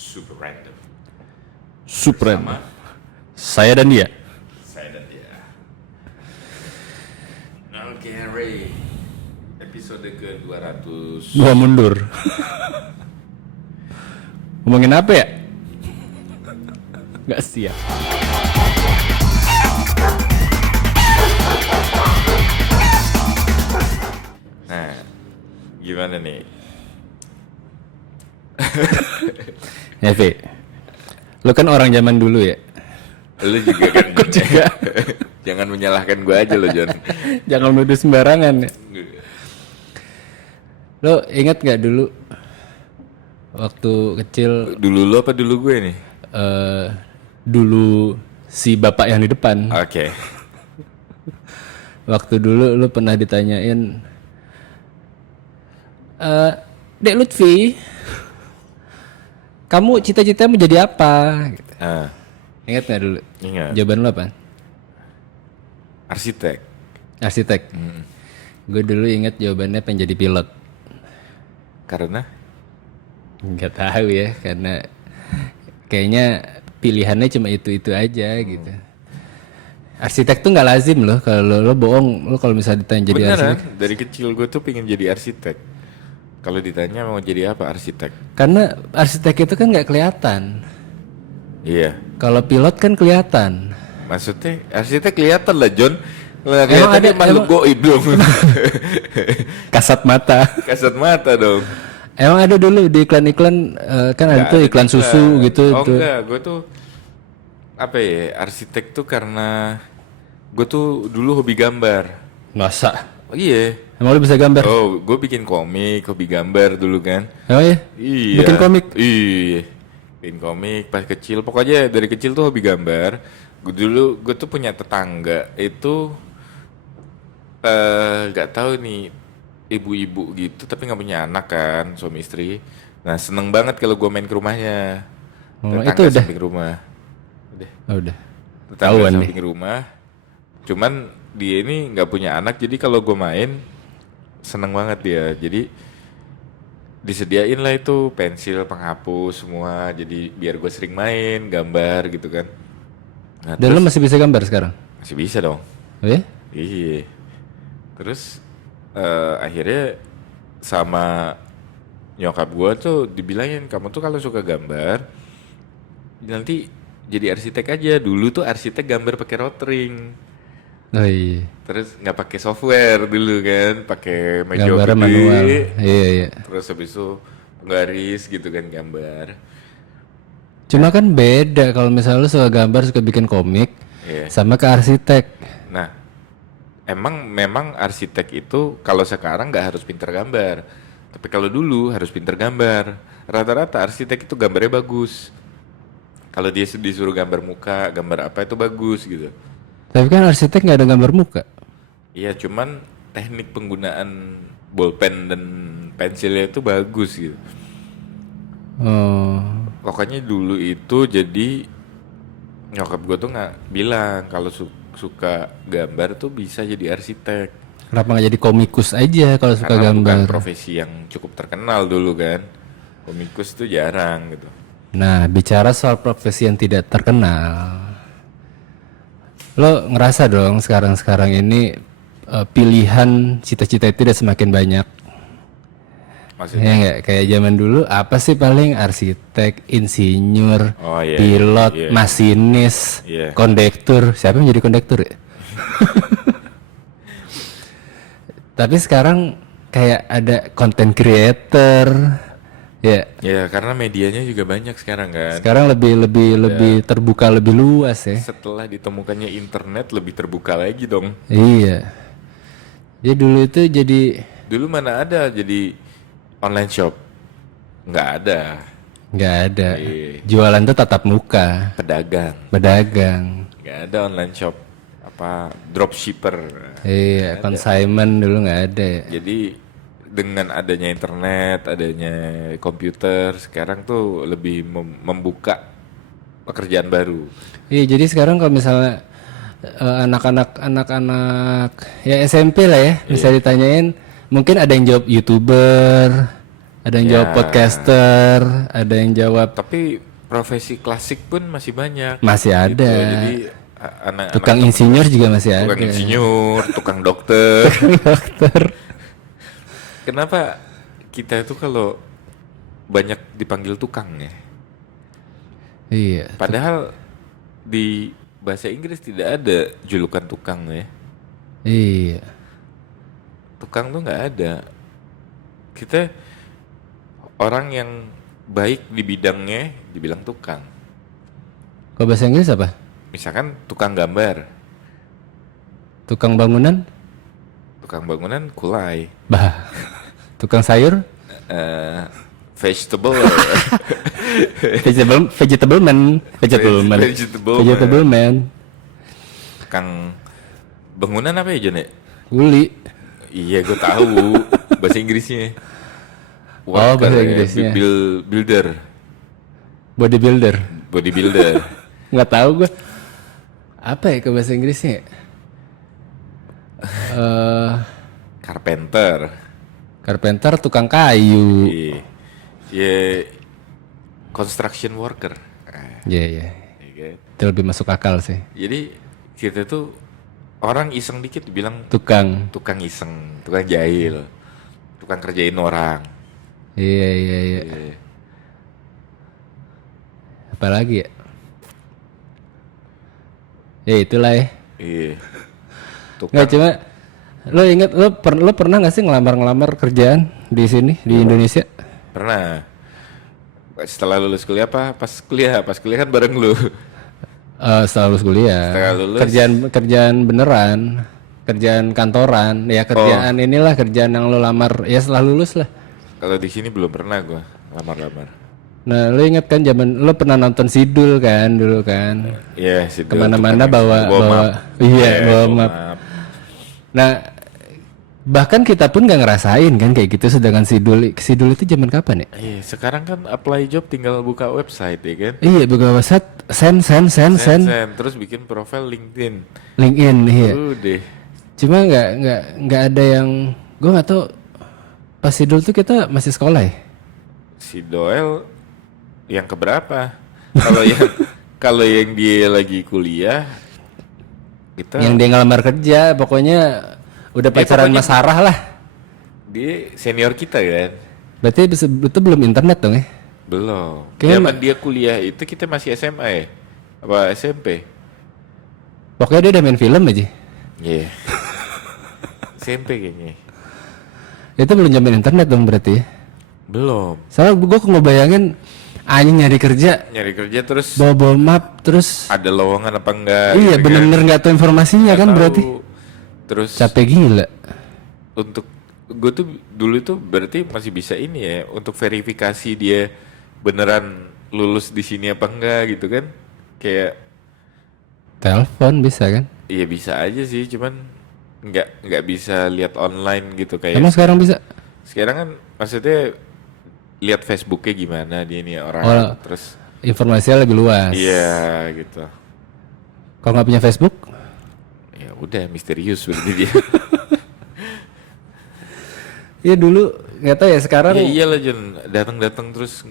Super random. Supren. Sama Saya dan dia. saya dan dia. Oke, Ray. Episode ke-200. Gua mundur. Ngomongin apa ya? Gak siap. Nah, gimana nih? Ya, V. Lu kan orang zaman dulu ya. Lu juga kan? Aku juga. Jangan menyalahkan gue aja lo, John. Jangan nuduh sembarangan ya. Lo ingat gak dulu waktu kecil Dulu lo apa dulu gue nih? dulu si bapak yang di depan. Oke. Waktu dulu lu pernah ditanyain, Dek Lutfi, kamu cita-citanya mau jadi apa? Gitu. Ingat gak dulu? Ingat. Jawaban lu apa? Arsitek. Arsitek. Gue dulu ingat jawabannya pengen jadi pilot. Karena? Nggak tahu ya, karena kayaknya pilihannya cuma itu aja gitu. Arsitek tuh nggak lazim loh, kalau lo bohong, lo kalau misalnya ditanya jadi Beneran, arsitek. dari kecil gue tuh pengen jadi arsitek. Kalau ditanya mau jadi apa arsitek? Karena arsitek itu kan nggak kelihatan. Iya. Kalau pilot kan kelihatan. Maksudnya arsitek kelihatan lah, John. Emang Kelihatan ada- dia makhluk emang- goib dong. Kasat mata. Kasat mata dong. Emang ada dulu di iklan-iklan kan ada Nggak tuh ada iklan juga. susu gitu. Oh tuh. enggak, gue tuh apa ya, arsitek tuh karena gue tuh dulu hobi gambar. Masa? Oh iya. Emang lo bisa gambar? Oh, gue bikin komik, hobi gambar dulu kan. Oh iya? Iya. Bikin komik? Iya. Bikin komik pas kecil. Pokoknya dari kecil tuh hobi gambar. Gue tuh punya tetangga itu nggak tahu nih, ibu-ibu gitu tapi nggak punya anak kan, suami istri. Nah, seneng banget kalau gue main ke rumahnya. Oh, Tetangga itu udah. samping rumah. Udah. Oh, udah. Tetangga Tahuan nih. samping rumah. Cuman dia ini nggak punya anak, jadi kalau gue main seneng banget dia. Jadi disediain lah itu pensil, penghapus semua. Jadi biar gue sering main gambar gitu kan. Nah, Dan lo masih bisa gambar sekarang? masih bisa dong. Oh ya? Iya. Terus akhirnya sama nyokap gue tuh dibilangin, kamu tuh kalau suka gambar nanti jadi arsitek aja. Dulu tuh arsitek gambar pakai rotring. Oh iya. Terus nggak pakai software dulu kan, pakai meja Gambarnya gede. manual. Iya iya. Terus habis itu penggaris gitu kan gambar. Cuma kan beda kalau misalnya lo suka gambar, suka bikin komik, Iya. sama ke arsitek. Nah, memang arsitek itu kalau sekarang nggak harus pinter gambar, tapi kalau dulu harus pinter gambar. Rata-rata arsitek itu gambarnya bagus. Kalau dia disuruh gambar muka, gambar apa itu bagus gitu. Tapi kan arsitek nggak ada gambar muka. Iya, cuman teknik penggunaan bolpen dan pensilnya itu bagus gitu. Oh. Pokoknya dulu itu jadi nyokap gue tuh nggak bilang kalau suka gambar tuh bisa jadi arsitek. Kenapa nggak jadi komikus aja kalau suka Karena gambar? bukan profesi yang cukup terkenal dulu kan. Komikus tuh jarang gitu. Nah, bicara soal profesi yang tidak terkenal, lo ngerasa dong sekarang ini pilihan cita-cita itu udah semakin banyak. Maksudnya Ya nggak? Kayak zaman dulu apa sih paling arsitek, insinyur, Oh, iya, pilot, iya. masinis, Iya. kondektur. Siapa yang jadi kondektur ya? Tapi sekarang kayak ada content creator, ya. ya karena medianya juga banyak sekarang kan. Sekarang lebih terbuka, lebih luas ya. Setelah ditemukannya internet lebih terbuka lagi dong. Iya. Dia dulu itu jadi Dulu mana ada jadi online shop? Nggak ada. nggak ada. Iya. Jualan tuh tatap muka, pedagang. Nggak ada online shop. Apa dropshipper. Iya, consignment dulu nggak ada ya. Jadi dengan adanya internet, adanya komputer, sekarang tuh lebih membuka pekerjaan baru. Iya, jadi sekarang kalau misalnya anak-anak ya SMP lah ya, bisa ditanyain, mungkin ada yang jawab YouTuber, Ada yang Ya. jawab podcaster, ada yang jawab Tapi profesi klasik pun masih banyak. masih Gitu. ada. Jadi anak-anak Tukang insinyur juga masih ada. tukang insinyur, tukang dokter. Dokter. Kenapa kita itu kalau banyak dipanggil tukang ya? Iya. Padahal di bahasa Inggris tidak ada julukan tukang ya. Iya. Tukang tuh nggak ada. Kita orang yang baik di bidangnya dibilang tukang. Kalau bahasa Inggris apa? Misalkan tukang gambar, Tukang bangunan? tukang bangunan kulai, Bah. Tukang sayur? vegetable, Vegetable man. Vegetable man. tukang bangunan apa ya Jon ya? Uli. Iya gue tahu bahasa Inggrisnya. Oh, bahasa ya, Inggrisnya. Builder, Bodybuilder. bodybuilder, Nggak tahu gue. Apa ya ke bahasa Inggrisnya? carpenter, Carpenter, tukang kayu. iya, ya, construction worker. Iya, iya. Iya kan? Itu lebih masuk akal sih. Jadi kita tuh orang iseng dikit dibilang Tukang. tukang iseng, tukang jahil, tukang kerjain orang. Iya, iya, iya. Iya. Apalagi ya? Ya itulah ya. Iya. Nggak Tukang cuma lo inget lo pernah nggak sih ngelamar kerjaan di sini di Indonesia? pernah. Setelah lulus kuliah apa? Pas kuliah kan bareng lu. Setelah lulus kuliah. Setelah lulus. Kerjaan beneran, kerjaan kantoran, ya kerjaan inilah kerjaan yang lo lamar ya setelah lulus lah. Kalau di sini belum pernah gua lamar-lamar. Nah lo inget kan zaman lo pernah nonton Sidul kan dulu kan? Iya, situ Kemana-mana tukang bawa map. iya bawa bawa map. map. Nah bahkan kita pun nggak ngerasain kan kayak gitu, sedangkan Sidul itu zaman kapan ya? Iya, sekarang kan apply job tinggal buka website ya kan. Iya buka website, send. Send, terus bikin profile LinkedIn. LinkedIn, iya. Udah. Cuma nggak ada yang, gue nggak tahu pas Sidul tuh kita masih sekolah ya. Si Doel yang keberapa? Kalau yang dia lagi kuliah kita Yang dia ngelamar kerja, pokoknya udah pacaran pokoknya- sama Sarah lah. dia senior kita kan. Berarti itu belum internet dong ya? Belum. Kayaknya Zaman dia kuliah itu kita masih SMA ya? Apa SMP? Pokoknya dia udah main film aja. Iya. SMP kayaknya. Itu belum zaman internet dong berarti ya? Belum. Soalnya gue kok ngebayangin anjing nyari kerja, Nyari kerja terus bawa map, terus ada lowongan apa enggak? iya gitu kan. bener-bener nggak tahu informasinya kan Nggak berarti. tahu. Terus Capek gila. untuk gue tuh dulu tuh berarti masih bisa ini ya untuk verifikasi dia beneran lulus di sini apa enggak gitu kan? Kayak Telepon bisa kan? iya bisa aja sih, cuman nggak bisa lihat online gitu kayak. Emang sekarang bisa? Sekarang kan maksudnya lihat Facebooknya gimana dia nih orang, Oh. terus Informasinya lebih luas. iya gitu. Kalau nggak punya Facebook? Ya udah misterius berarti dia. Iya dulu nggak tahu ya sekarang. Ya iyalah Jon, datang terus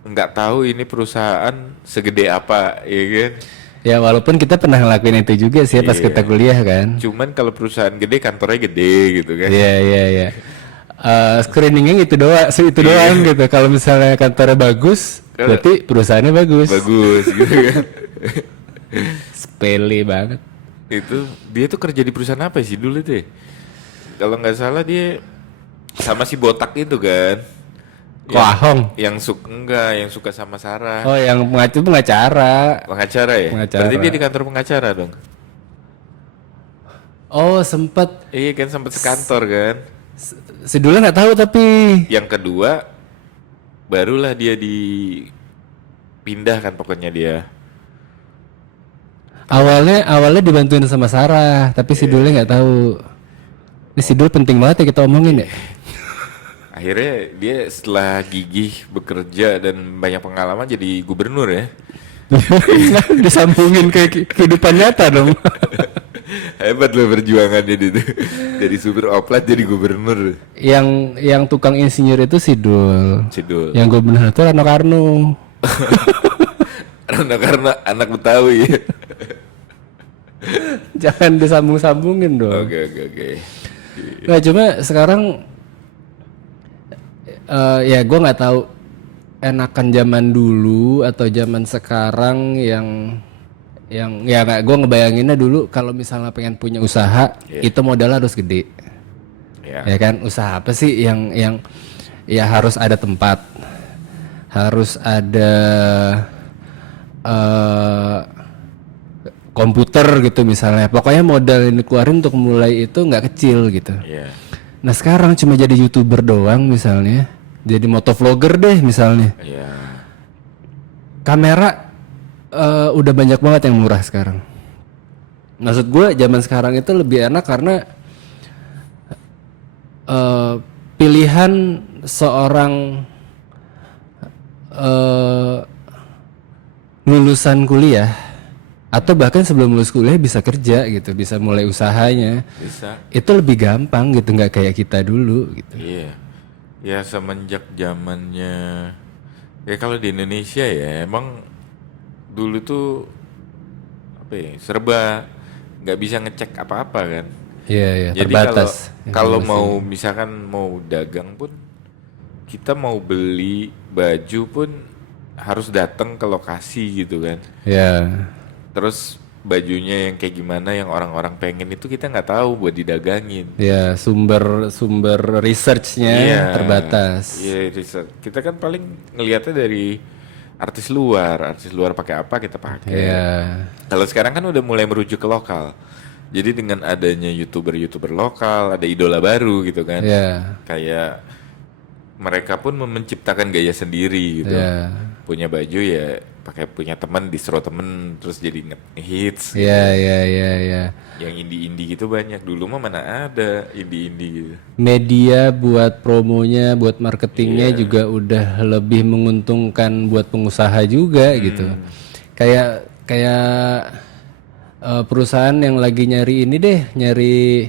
nggak tahu ini perusahaan segede apa, ya kan? Ya walaupun kita pernah ngelakuin itu juga sih pas Iya. kita kuliah kan. Cuman kalau perusahaan gede kantornya gede gitu kan? Iya iya iya. Screeningnya itu doang gitu. Kalau misalnya kantornya bagus, berarti perusahaannya bagus. Bagus gitu kan? Sepele banget. Itu dia tuh kerja di perusahaan apa sih dulu tuh? Kalau nggak salah dia sama si botak itu kan? Wahong. Yang suka sama Sarah. Oh yang pengacara. Pengacara ya? Pengacara. Berarti dia di kantor pengacara dong? Oh sempet. Iya kan sempat sekantor kan? Si dulu nggak tahu tapi. Yang kedua barulah dia dipindah kan pokoknya dia. Awalnya dibantuin sama Sarah, tapi si Dulnya nggak tahu. Ini si Dul penting banget ya kita omongin ya. Akhirnya dia setelah gigih bekerja dan banyak pengalaman jadi gubernur ya. Disambungin ke kehidupan nyata dong. Hebat loh perjuangannya itu. Dari supir oplet jadi gubernur. Yang tukang insinyur itu Sidul. Cidul. Yang gubernur itu Rano Karno. Karena anak Betawi. Jangan disambung-sambungin dong. Oke. Nah cuma sekarang ya gue nggak tahu enakan zaman dulu atau zaman sekarang yang ya nggak, gue ngebayanginnya dulu kalau misalnya pengen punya usaha itu modalnya harus gede. Ya kan, usaha apa sih yang ya harus ada tempat, harus ada komputer gitu misalnya. Pokoknya modal yang dikeluarin untuk mulai itu nggak kecil gitu. Iya. Nah sekarang cuma jadi YouTuber doang misalnya, jadi motovlogger deh misalnya. Iya. Kamera udah banyak banget yang murah sekarang. Maksud gue zaman sekarang itu lebih enak karena pilihan seorang lulusan kuliah atau bahkan sebelum lulus kuliah bisa kerja gitu, bisa mulai usahanya. Bisa. Itu lebih gampang gitu, nggak kayak kita dulu gitu. Iya. Ya semenjak zamannya ya kalau di Indonesia ya emang dulu tuh apa ya, serba nggak bisa ngecek apa-apa kan. Iya, Jadi terbatas. kalau mau misalkan mau dagang pun kita mau beli baju pun harus datang ke lokasi gitu kan. Ya, Terus bajunya yang kayak gimana yang orang-orang pengen itu kita nggak tahu buat didagangin. ya sumber researchnya terbatas. Iya, riset. Kita kan paling ngelihatnya dari artis luar pakai apa kita pakai. Iya, Kalau sekarang kan udah mulai merujuk ke lokal. Jadi dengan adanya YouTuber lokal, ada idola baru gitu kan. iya, Kayak mereka pun menciptakan gaya sendiri gitu. iya, Punya baju ya pakai punya teman, distro temen terus jadi hits. iya, iya. Yang indie-indie gitu banyak. Dulu mah mana ada indie-indie gitu. Media buat promonya, buat marketingnya juga udah lebih menguntungkan buat pengusaha juga gitu. Kayak perusahaan yang lagi nyari ini deh, nyari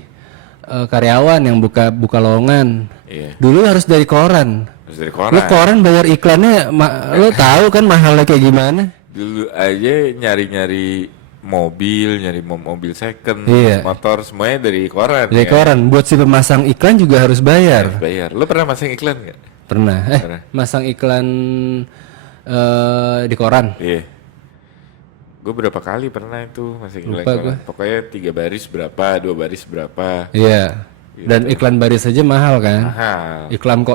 karyawan yang buka lowongan. Iya. Dulu harus dari koran. Terus dari Lu koran. koran bayar iklannya, lu tahu kan mahalnya kayak gimana? Dulu aja nyari-nyari mobil, mobil second, Iya. motor semuanya dari koran. Dari ya. koran. Buat si pemasang iklan juga harus bayar. Bayar. Lo pernah masang iklan nggak? Pernah. Pernah. Masang iklan di koran. Iya. Gue berapa kali pernah itu masang iklan Lupa koran. Pokoknya 3 baris berapa, 2 baris berapa. Iya. Dan iklan baris aja mahal kan? Mahal.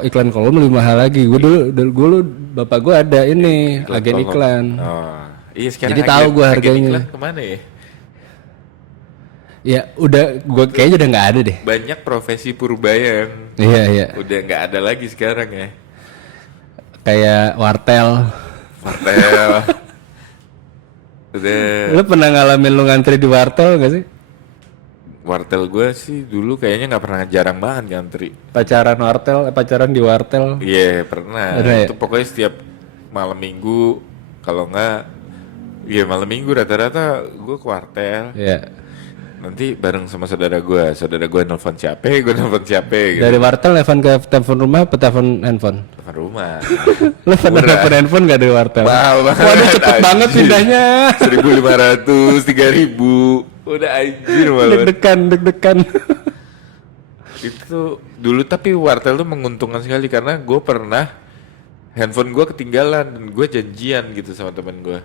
Iklan kolom lebih mahal lagi. Gue dulu bapak gue ada ini agen kolom. iklan. Oh. Iya sekarang Jadi tahu gua agen harganya. iklan kemana ya? Ya udah, gue kayaknya udah nggak ada deh. Banyak profesi purba yang Iya. udah nggak ada lagi sekarang ya. Kayak wartel. Hotel. Udah. Lu pernah ngalamin lu ngantri di wartel gak sih? Wartel gue sih dulu kayaknya nggak pernah, jarang banget ngantri. Pacaran di wartel. Iya pernah. Ada ya? Itu pokoknya setiap malam minggu, kalau nggak, iya malam minggu rata-rata gue ke wartel. Iya. Nanti bareng sama saudara gue nelfon siapa, gue nelfon siapa gitu. Dari wartel telepon ke telepon rumah apa telepon handphone? Telepon rumah. Lu pernah telepon handphone gak dari wartel? Mahal banget. Waduh cepet banget anjir. pindahnya. 1.500, 3.000. Udah anjir malah. Deg-degan. Itu dulu tapi wartel tuh menguntungkan sekali karena gue pernah handphone gue ketinggalan dan gue janjian gitu sama temen gue.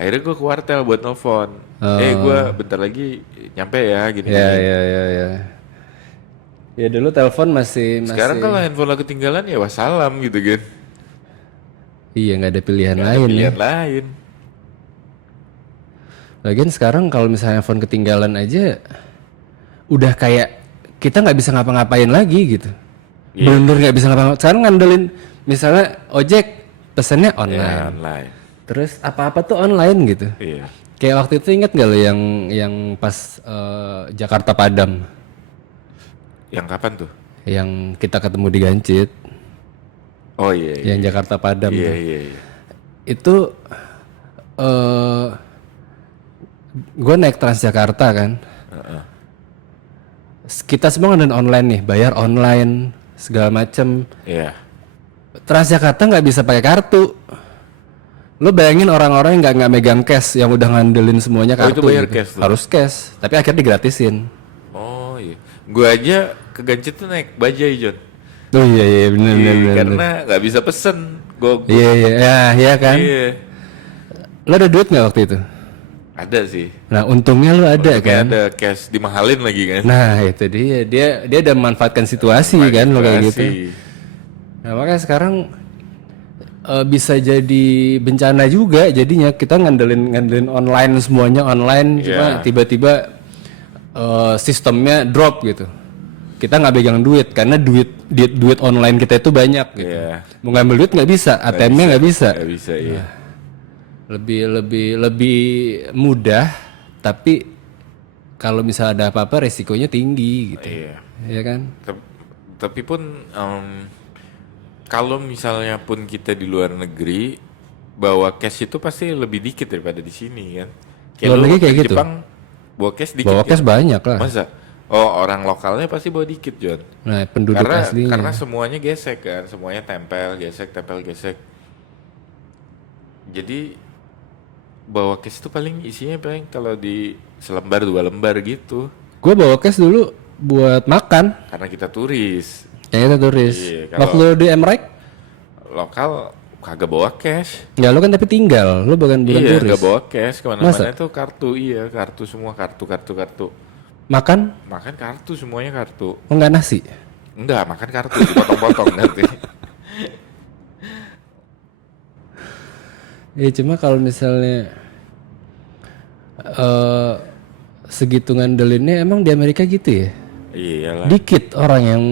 Akhirnya gue ke wartel buat nelfon. Gue bentar lagi nyampe ya gini. Ya. Ya dulu telepon masih. Sekarang kalau handphone lo ketinggalan ya wassalam gitu kan. Iya nggak ada pilihan Nggak ada lain ya. pilihan lain. Lagian sekarang kalau misalnya handphone ketinggalan aja, udah kayak kita nggak bisa ngapa-ngapain lagi gitu. Bener nggak bisa ngapa-ngapain. Sekarang ngandelin misalnya ojek pesennya online. Ya, online. Terus apa-apa tuh online gitu. Iya. Kayak waktu itu inget gak lo yang pas Jakarta Padam, Yang kapan tuh? yang kita ketemu di Gancit, Oh iya. yang Jakarta Padam Iya tuh. iya. Itu gue naik Transjakarta kan, kita semua ngadain online nih, bayar online segala macem. Iya. Transjakarta nggak bisa pakai kartu. Lo bayangin orang-orang yang nggak megang cash, yang udah ngandelin semuanya Oh, kartu itu bayar gitu. cash tuh? Harus cash, tapi akhirnya digratisin. Oh iya. Gua aja ke Gancet tuh naik bajai, John. Oh iya bener Iya, bener. karena nggak bisa pesen. Gua Iya kan. iya. Lo ada duit nggak waktu itu? Ada sih. Nah untungnya lo ada Untungnya kan. ada cash dimahalin lagi kan. Nah itu dia udah memanfaatkan situasi kan lo kayak gitu. Situasi. Nah makanya sekarang bisa jadi bencana juga jadinya kita ngandelin online semuanya online cuma Iya. tiba-tiba sistemnya drop gitu. Kita nggak pegang duit karena duit online kita itu banyak gitu. Iya. Mau ngambil duit nggak bisa, ATM-nya nggak bisa. Nggak bisa iya. Lebih mudah tapi kalau misalnya ada apa-apa resikonya tinggi gitu. Iya. Ya kan? Tapi pun kalau misalnya pun kita di luar negeri bawa cash itu pasti lebih dikit daripada di sini kan. Luar lu negeri waktu kayak di gitu? Jepang bawa cash dikit. Bawa cash kan? banyak lah. Masa? Oh, orang lokalnya pasti bawa dikit, John. Nah, penduduk aslinya. Karena semuanya gesek kan, semuanya tempel, gesek. Jadi bawa cash itu paling isinya paling kalau di selembar 2 lembar gitu. Gue bawa cash dulu buat makan. Karena kita turis. Ya kita turis. Iya, kalau- Waktu di Emrek, Lokal kagak bawa cash. ya lu kan tapi tinggal, lu bukan Iya, turis. nggak bawa cash kemana-mana Masa? itu kartu, iya kartu semua kartu. Makan, Makan kartu semuanya kartu. oh nggak nasi. Enggak, makan kartu dipotong-potong nanti. Ya cuma kalau misalnya segitu ngandelinnya emang di Amerika gitu ya. Iyalah, Dikit orang yang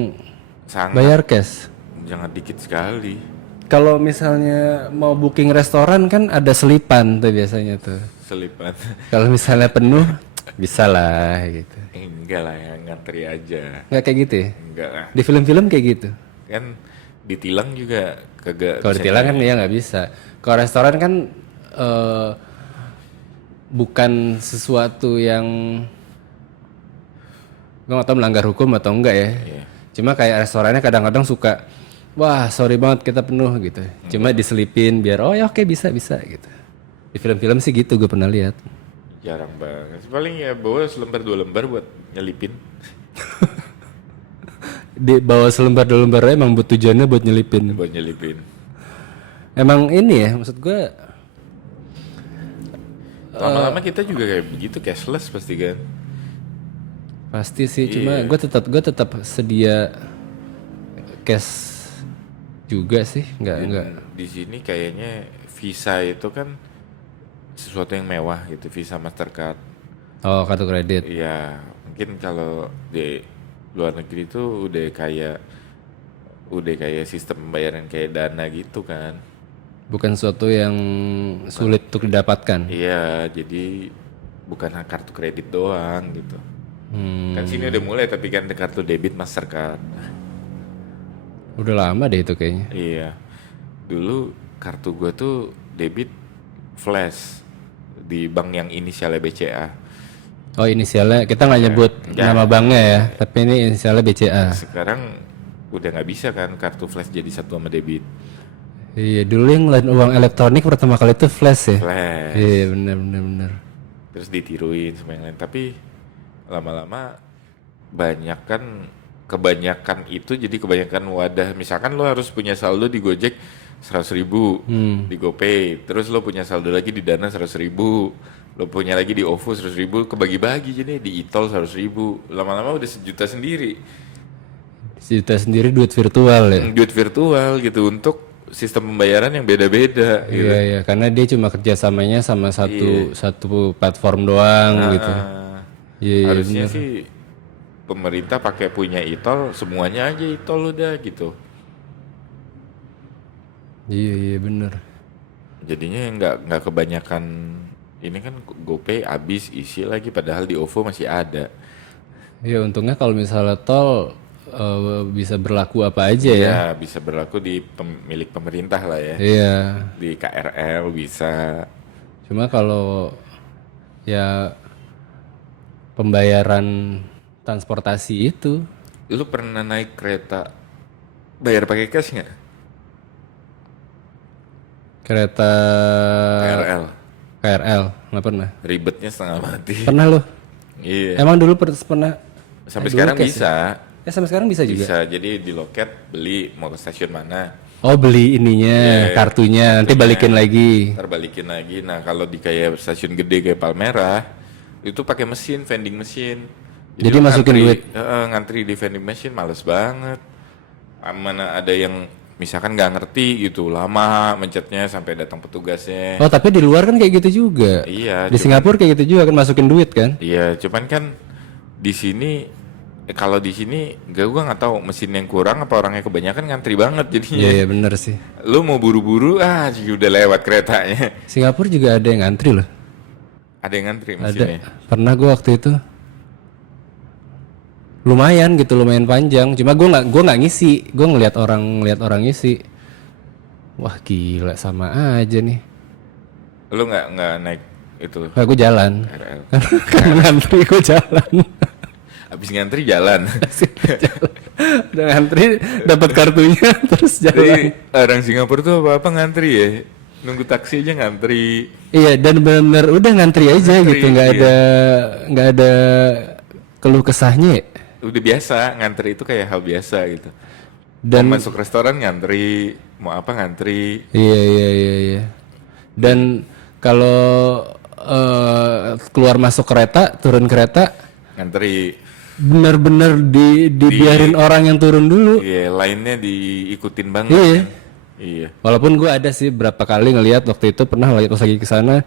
sangat bayar cash. jangan dikit sekali. Kalau misalnya mau booking restoran kan ada selipan tuh biasanya tuh. Selipan. Kalau misalnya penuh bisa lah gitu. Enggak lah ya, ngantri aja. Nggak kayak gitu ya? Enggak lah. Di film-film kayak gitu. Kan ditilang juga kagak Kalau bisa ditilang kan nyanyi. ya nggak bisa. Kalau restoran kan bukan sesuatu yang gue nggak tahu melanggar hukum atau enggak ya. Iya. Cuma kayak restorannya kadang-kadang suka, wah sorry banget kita penuh gitu. Cuma diselipin biar oh ya oke bisa gitu. Di film-film sih gitu gue pernah lihat. Jarang banget. Paling ya bawa selembar 2 lembar buat nyelipin. Di bawah selembar dua lembar emang buat tujuannya buat nyelipin. Buat nyelipin. Emang ini ya maksud gue Lama-lama kita juga kayak begitu, cashless pasti kan. pasti sih. Cuma gue tetap sedia cash juga sih. Enggak. Di sini kayaknya Visa itu kan sesuatu yang mewah gitu, Visa Mastercard. Oh kartu kredit. Iya, mungkin kalau di luar negeri itu udah kayak sistem pembayaran kayak Dana gitu kan. Bukan sesuatu yang sulit untuk didapatkan. Iya, jadi bukan kartu kredit doang gitu. Kan sini udah mulai tapi kan ada kartu debit Mastercard. Udah lama deh itu kayaknya. Iya. Dulu kartu gua tuh debit flash di bank yang inisialnya BCA. Oh inisialnya kita nggak nyebut Ya. nama banknya ya, tapi ini inisialnya BCA. Sekarang udah nggak bisa kan kartu flash jadi satu sama debit. Iya dulu yang ngeluarin uang elektronik pertama kali itu flash ya. Flash. Iya benar. Terus ditiruin sama yang lain. Tapi lama-lama kebanyakan itu jadi kebanyakan wadah. Misalkan lo harus punya saldo di Gojek 100.000, di GoPay. Terus lo punya saldo lagi di Dana 100.000. Lo punya lagi di OVO 100.000, kebagi-bagi jadi di e-tol 100.000. Lama-lama udah 1 juta sendiri. Kita sendiri duit virtual ya. Duit virtual gitu untuk sistem pembayaran yang beda-beda gitu. Iya karena dia cuma kerjasamanya sama satu platform doang gitu. Iya, Harusnya sih pemerintah pakai punya e-tol, semuanya aja e-tol udah gitu. Iya benar. Jadinya nggak kebanyakan ini kan GoPay habis isi lagi padahal di OVO masih ada. Iya untungnya kalau misalnya tol bisa berlaku apa aja ya. Ya bisa berlaku di milik pemerintah lah ya. Iya. Di KRL bisa. Cuma kalau ya pembayaran transportasi itu. Lu pernah naik kereta bayar pakai cash nggak? Kereta KRL. KRL nggak pernah. Ribetnya setengah mati. Pernah lo? Iya. Emang dulu pernah? Sampai dulu sekarang cash bisa. Ya sampai sekarang bisa juga. Bisa. Jadi di loket beli mau ke stasiun mana, Oh beli ininya, Iya, kartunya, nanti balikin lagi. ntar balikin lagi. Nah kalau di kayak stasiun gede kayak Palmerah itu pakai mesin, vending mesin. Jadi lu masukin duit? ngantri di vending machine males banget. Mana ada yang misalkan nggak ngerti gitu, lama mencetnya sampai datang petugasnya. Oh tapi di luar kan kayak gitu juga. Iya, Di Singapura kayak gitu juga kan masukin duit kan? Iya, cuman kan di sini kalau di sini gua nggak tahu mesin yang kurang apa orangnya kebanyakan ngantri banget jadinya. Iya bener sih. Lu mau buru-buru juga udah lewat keretanya. Singapura juga ada yang ngantri loh. Ada yang ngantri Ada. mesinnya. Pernah gue waktu itu. Lumayan gitu, lumayan panjang. Cuma gue nggak ngisi. Gue ngeliat orang ngisi. Wah gila sama aja nih. Lu nggak naik itu Kayak gue jalan. KRL. Karena ngantri gue jalan. Habis ngantri jalan. Udah ngantri dapat kartunya terus jalan. Jadi orang Singapura tuh apa-apa ngantri ya. Nunggu taksi aja ngantri. Iya dan benar udah ngantri aja Ngantri, gitu, nggak ada keluh kesahnya. Ya. Udah biasa, ngantri itu kayak hal biasa gitu. Dan Mau masuk restoran ngantri, mau apa ngantri. iya. Dan kalau keluar masuk kereta, turun kereta, Ngantri. benar-benar dibiarin orang yang turun dulu. Iya, lainnya diikutin banget. Iya. Iya. Walaupun gue ada sih berapa kali ngelihat waktu itu pernah pas lagi ke sana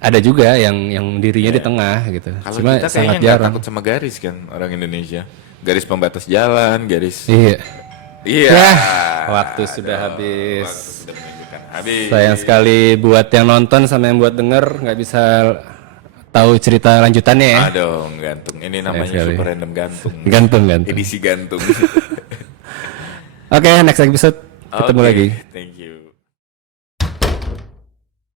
ada juga yang dirinya di tengah gitu. Kalau Cuma kita sangat kayaknya nggak jarang. takut sama garis kan orang Indonesia. Garis pembatas jalan, garis. Iya. Iya. Ya, waktu sudah habis. Waktu sudah menunjukkan habis. Sayang sekali buat yang nonton sama yang buat denger nggak bisa tahu cerita lanjutannya ya. Aduh, gantung. Ini namanya sekali. super random gantung. Gantung. Edisi gantung. Oke, next episode ketemu Oke, lagi. Thank you.